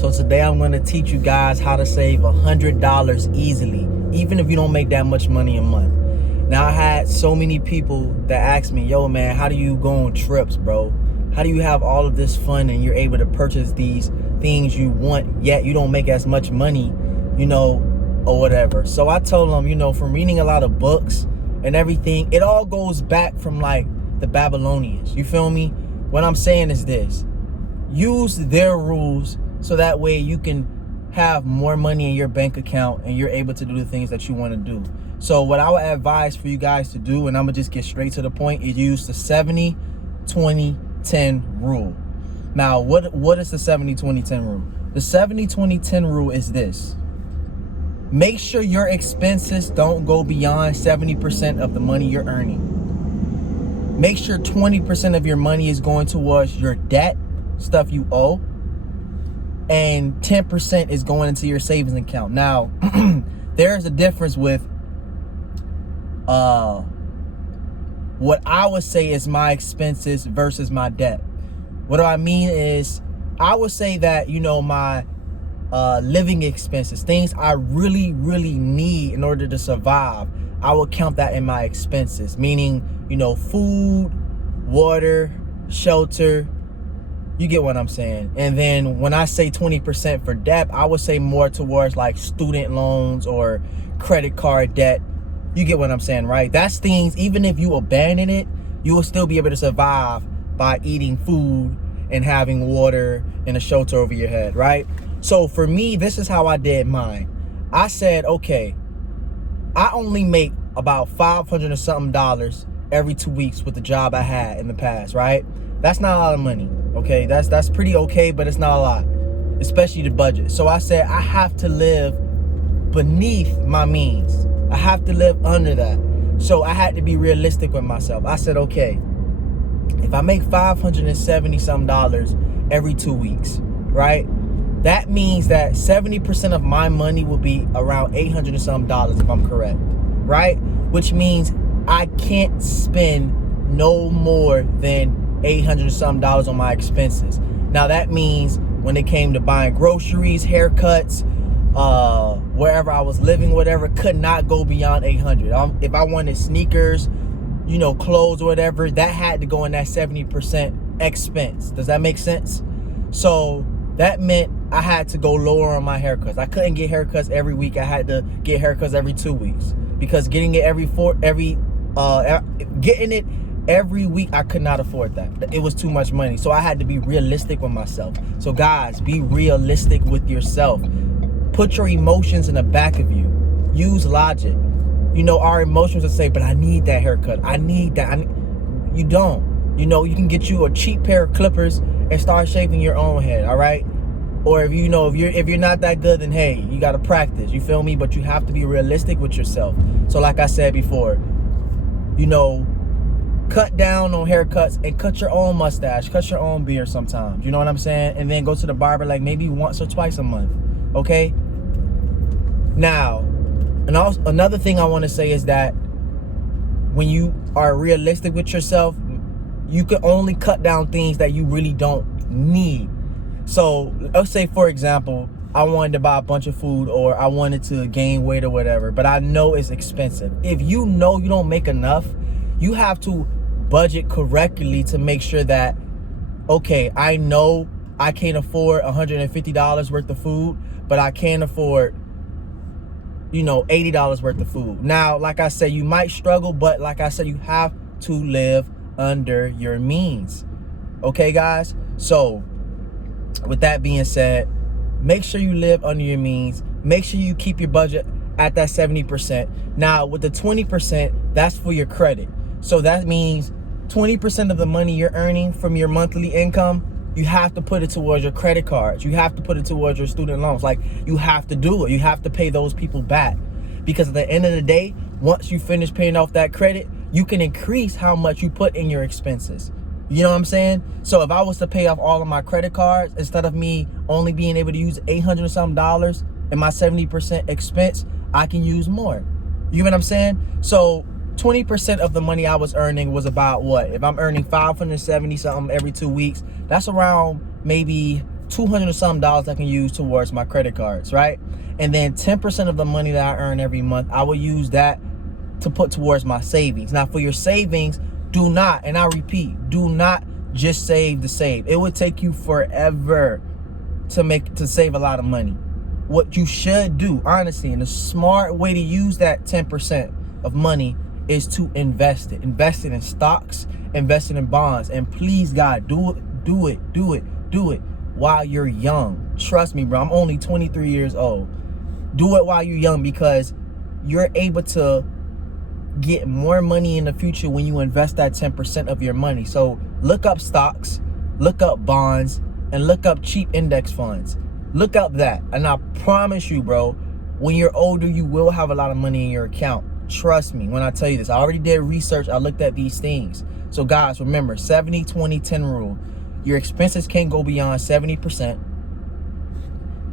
So today I'm going to teach you guys how to save $100 easily, even if you don't make that much money a month. Now, I had so many people that asked me, yo man, how do you go on trips, bro? How do you have all of this fun and you're able to purchase these things you want, yet you don't make as much money, or whatever. So I told them, from reading a lot of books and everything, it all goes back from like the Babylonians. You feel me? What I'm saying is this: use their rules so that way you can have more money in your bank account and you're able to do the things that you want to do. So what I would advise for you guys to do, and I'm gonna just get straight to the point, is use the 70-20-10 rule. Now, what is the 70-20-10 rule? The 70-20-10 rule is this: make sure your expenses don't go beyond 70% of the money you're earning. Make sure 20% of your money is going towards your debt, stuff you owe, and 10% is going into your savings account. Now, there's a difference with what I would say is my expenses versus my debt. What do I mean is, I would say that, my living expenses, things I really need in order to survive, I would count that in my expenses, meaning, food, water, shelter. You get what I'm saying? And then when I say 20% for debt, I would say more towards like student loans or credit card debt. You get what I'm saying, right? That's things, even if you abandon it, you will still be able to survive by eating food and having water and a shelter over your head, right? So for me, this is how I did mine. I said, okay, I only make about $500 and something every 2 weeks with the job I had in the past, right? That's not a lot of money, okay? That's pretty okay, but it's not a lot, especially the budget. So I said, I have to live beneath my means. I have to live under that. So I had to be realistic with myself. I said, okay, if I make $570 something every 2 weeks, right? That means that 70% of my money will be around $800 and something if I'm correct, right? Which means I can't spend no more than $800 and something on my expenses. Now that means when it came to buying groceries, haircuts, wherever I was living, whatever, could not go beyond 800. If I wanted sneakers, clothes or whatever, that had to go in that 70% expense. Does that make sense? So that meant I had to go lower on my haircuts. I couldn't get haircuts every week. I had to get haircuts every 2 weeks, because getting it every week, I could not afford that. It was too much money. So I had to be realistic with myself. So guys, be realistic with yourself. Put your emotions in the back of you. Use logic. Our emotions will say, but I need that haircut. I need that. You don't. You can get you a cheap pair of clippers and start shaving your own head, all right? Or if you're not that good, then hey, you got to practice. You feel me? But you have to be realistic with yourself. So like I said before, cut down on haircuts and cut your own mustache, cut your own beard sometimes. You know what I'm saying? And then go to the barber like maybe once or twice a month. Okay? Now, and also another thing I want to say is that when you are realistic with yourself, you can only cut down things that you really don't need. So let's say, for example, I wanted to buy a bunch of food, or I wanted to gain weight or whatever, but I know it's expensive. If you know you don't make enough, you have to budget correctly to make sure that, okay, I know I can't afford $150 worth of food, but I can afford, $80 worth of food. Now, like I said, you might struggle, but like I said, you have to live under your means. Okay, guys? So with that being said, make sure you live under your means. Make sure you keep your budget at that 70%. Now, with the 20%, that's for your credit. So that means 20% of the money you're earning from your monthly income, you have to put it towards your credit cards. You have to put it towards your student loans. Like, you have to do it. You have to pay those people back. Because at the end of the day, once you finish paying off that credit, you can increase how much you put in your expenses. You know what I'm saying? So if I was to pay off all of my credit cards, instead of me only being able to use $800 and something in my 70% expense, I can use more. You know what I'm saying? So 20% of the money I was earning was about what? If I'm earning $570 something every 2 weeks, that's around maybe $200 or something I can use towards my credit cards, right? And then 10% of the money that I earn every month, I will use that to put towards my savings. Now, for your savings, do not, and I repeat, do not just save to save. It would take you forever to save a lot of money. What you should do, honestly, and the smart way to use that 10% of money is to invest it. Invest it in stocks, invest it in bonds, and please, God, do it while you're young. Trust me, bro. I'm only 23 years old. Do it while you're young, because you're able to get more money in the future when you invest that 10% of your money. So look up stocks, look up bonds, and look up cheap index funds. Look up that, and I promise you, bro, when you're older, you will have a lot of money in your account. Trust me when I tell you this. I already did research. I looked at these things. So guys, remember 70-20-10 rule. Your expenses can't go beyond 70%.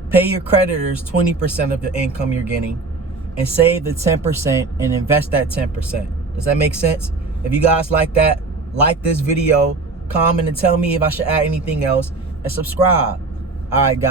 Pay your creditors 20% of the income you're getting, and save the 10% and invest that 10%. Does that make sense? If you guys like that, like this video, comment and tell me if I should add anything else, and subscribe. All right, guys.